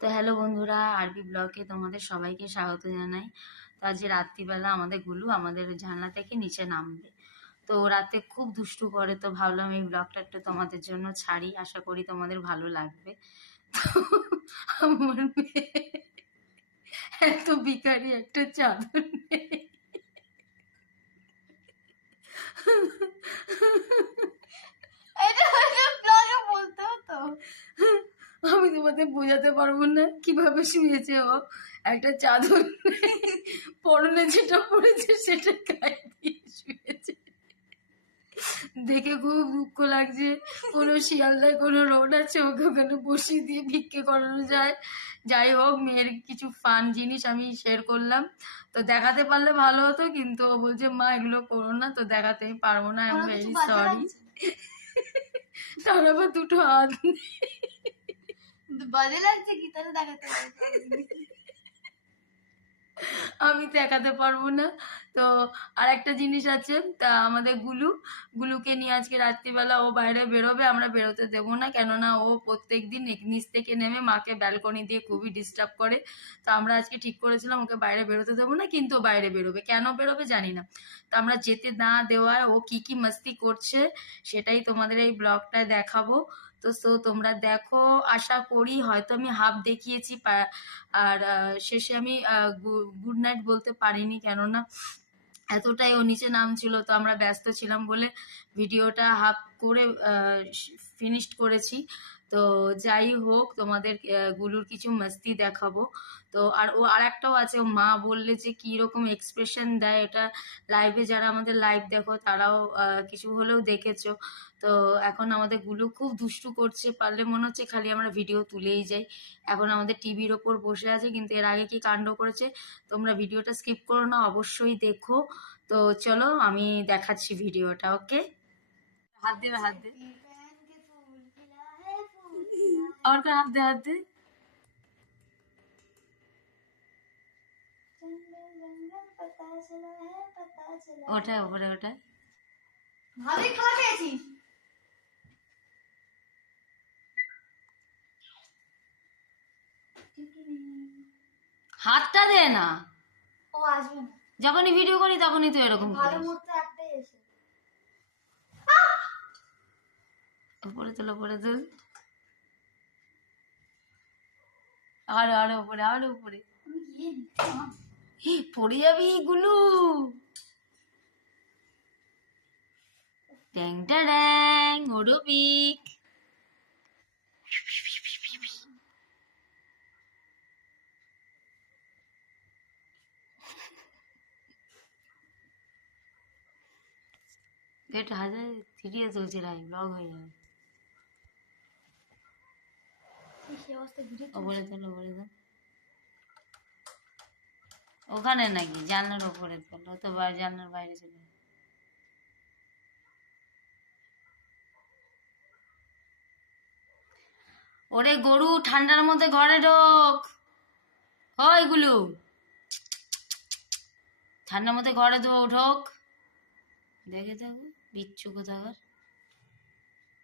তো হ্যালো বন্ধুরা, আরবি ব্লকে তোমাদের সবাইকে স্বাগত জানাই। তো আজ রাত্রিবেলা আমাদের গুলু আমাদের জানলা থেকে নিচে নামবে। তো রাতে খুব দুষ্টু করে, তো ভাবলাম এই ব্লগটা একটু তোমাদের জন্য ছাড়ি। আশা করি তোমাদের ভালো লাগবে। তো আমার এত বিকারি একটা চাদর এটা হচ্ছে ব্লগে বলতে হতো আমি তোমাদের বোঝাতে পারব না কীভাবে শুয়েছে ও। একটা চাদর পরনে যেটা পড়েছে সেটা গায়ে দিয়ে শুয়েছে। দেখে খুব দুঃখ লাগছে। কোনো শিয়ালদায় কোনো রোড আছে ওকে ওখানে বসিয়ে দিয়ে ভিক্ষে করানো যায়। যাই হোক মেয়ের কিছু ফান জিনিস আমি শেয়ার করলাম। তো দেখাতে পারলে ভালো হতো কিন্তু ও বলছে মা এগুলো করো না তো দেখাতে পারব না আই এম ভেরি সরি তার আবার দুটো হাত নেই। বাজে লাগছে কি? তাহলে দেখাতে আমি দেখাতে পারব না। তো আর একটা জিনিস আছে, তা আমাদের গুলু, গুলুকে নিয়ে আজকে রাত্রিবেলা ও বাইরে বেরোবে, আমরা বেরোতে দেবো না। কেননা ও প্রত্যেক দিন নিচ থেকে নেমে মাকে ব্যালকনি দিয়ে খুবই ডিস্টার্ব করে। তো আমরা আজকে ঠিক করেছিলাম, ওকে বাইরে বেরোতে দেবো না, কিন্তু বাইরে বেরোবে। কেন বেরোবে জানি না। তো আমরা যেতে না দেওয়ায় ও কি কি মস্তি করছে, সেটাই তোমাদের এই ব্লগটায় দেখাবো। তো তোমরা দেখো, আশা করি হয়তো আমি হাফ দেখিয়েছি আর শেষে আমি গুড নাইট বলতে পারিনি কেননা এতটাই ও নিচে নামছিল, তো আমরা ব্যস্ত ছিলাম বলে ভিডিওটা হাফ করে ফিনিশড করেছি। তো যাই হোক, তোমাদের গুলুর কিছু মাস্তি দেখাবো। তো আর ও আর একটাও আছে মা বললে যে কি রকম এক্সপ্রেশন দেয় এটা লাইভে যারা আমাদের লাইভ দেখো, তারাও কিছু হলেও দেখেছ। তো এখন আমাদের গুলু খুব দুষ্টু করছে, পারলে মনে হচ্ছে খালি আমরা ভিডিও তুলেই যাই। এখন আমাদের টিভির ওপর বসে আছে, কিন্তু এর আগে কি কাণ্ড করেছে, তোমরা ভিডিওটা স্কিপ করো না, অবশ্যই দেখো। তো চলো, আমি দেখাচ্ছি ভিডিওটা ওকে হাত দেবে, হাত দে আমার করে হাত দে ওটা উপরে ওটা ভালোই খাওয়া খেয়েছিস হাতটা দে না ও আসবে যখনই ভিডিও করি তখনই তো এরকম ভালো মুহূর্তে একটাই এসে উপরে তোলো উপরে তোলো আরও আরও উপরে আরও উপরে। পড়ে যাবি গুলু ট্যাং ট্যাং ওরবিক এটা হাজার থ্রিয়ে চলছে রাই ব্লগ হয়ে যাবে এই সে অবস্থা ঘুরে ওপরে তোল ওপরে তোল। ওখানে নাকি? জানলার ওপরে তো জানলার বাইরে ওরে গরু, ঠান্ডার মধ্যে ঘরে ঢোক। হয় গুলু। ঠান্ডার মধ্যে ঘরে ঢোক। দেখে দেখো বিচ্ছু কোথাকার।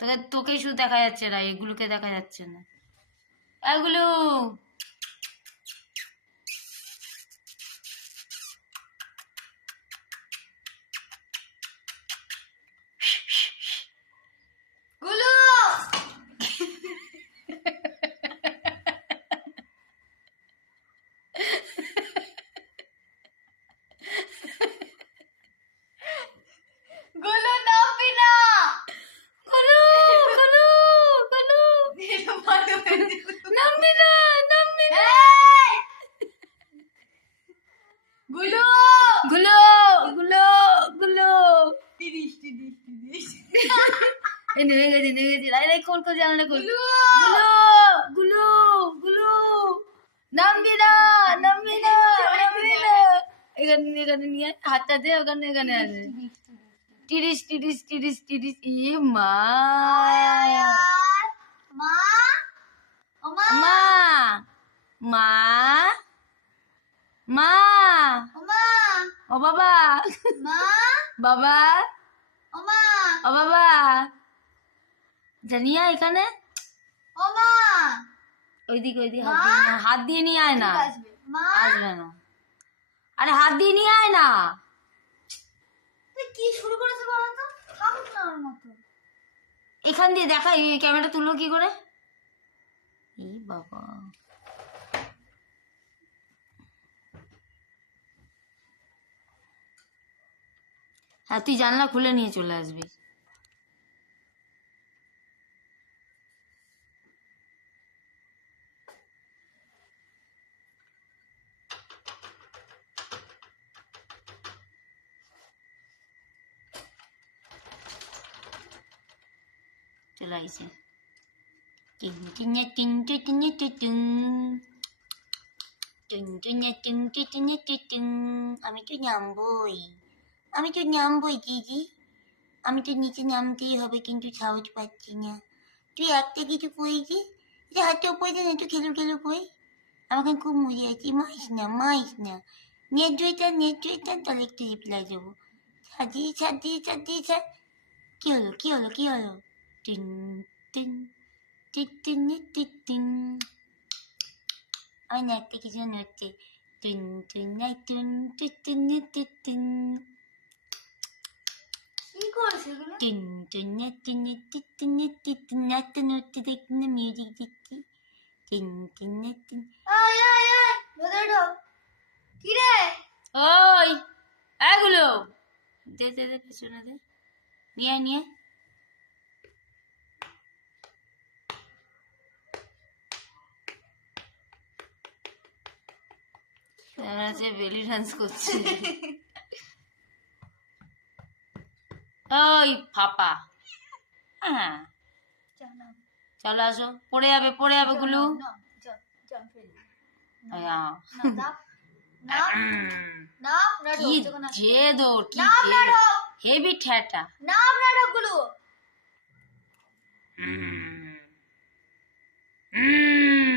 তোকে, তোকেই শুধু দেখা যাচ্ছে না, এগুলোকে দেখা যাচ্ছে না। এগুলো গুলু গুলু নামবি না গুলু গুলু গুলু নামবি না নামবি না এই! গুলু গুলো গুলো গুলো তিরিশ তিরিশ তিরিশ এই নেমে গেছি নেমে গেছি আরে কোন কোন জানালে কোন গুলু! গুলো গুলো নামবি না নামবি না নামবি না। এখানে এখানে নিয়ে হাতটা দে ওখানে এখানে আছে তিরিশ তিরিশ তিরিশ তিরিশ ইয়ে মা। মা মা। মা ও বাবা। মা। বাবা। ও বাবা। জানিয়া এখানে? ও মা! ওইদিকে ওইদিকে হাত দিয়ে হাত দিয়ে নিয়ে আয় না। আসবে না। আরে হাত দিয়ে নিয়ে আয় না। তুই কি শুরু করেছে বলো তো? থাকুক না ওর মতো। এখান দিয়ে দেখা এই ক্যামেরা তুলবো কি করে? এই বাবা। হ্যাঁ তুই জানলা খুলে নিয়ে চলে আসবি। Слайси. Ами то нямбой. Ами то нямбой, джиджи. Ами то нити нямтей, хабе кинту чауч пачи ня. Ты акте кичу кой джи? Я хачу пой джи, нечу келю келю кой. Ама кан ку мури ачи, маишня, маишня. Не джуйтан, не джуйтан, талек тюри плазу. Чади, чади, чади, чади. Киолу, киолу, киолу. Din din. Dit din dit dit din. Annetteki cenneti. Dün dün ne dün dün dün ne dün dün. İyi konuşuyor lan. Dün dün ne dün ne dün dün ne dün dün ne dün öte tekne mi yedi gitti. Dün dün ne dün. Ay ay ay. Bıdır o. Kire. Oy. Ay gulo. De de de peşine de. Niye niye? আমার যে বেলি dance করছে। ওই ফাপা। হ্যাঁ। চলো আসো পড়ে যাবে পড়ে যাবে গুলু। কি জেদ কি হেভি ঠেটা নাম নাটক গুলু। হুম হুম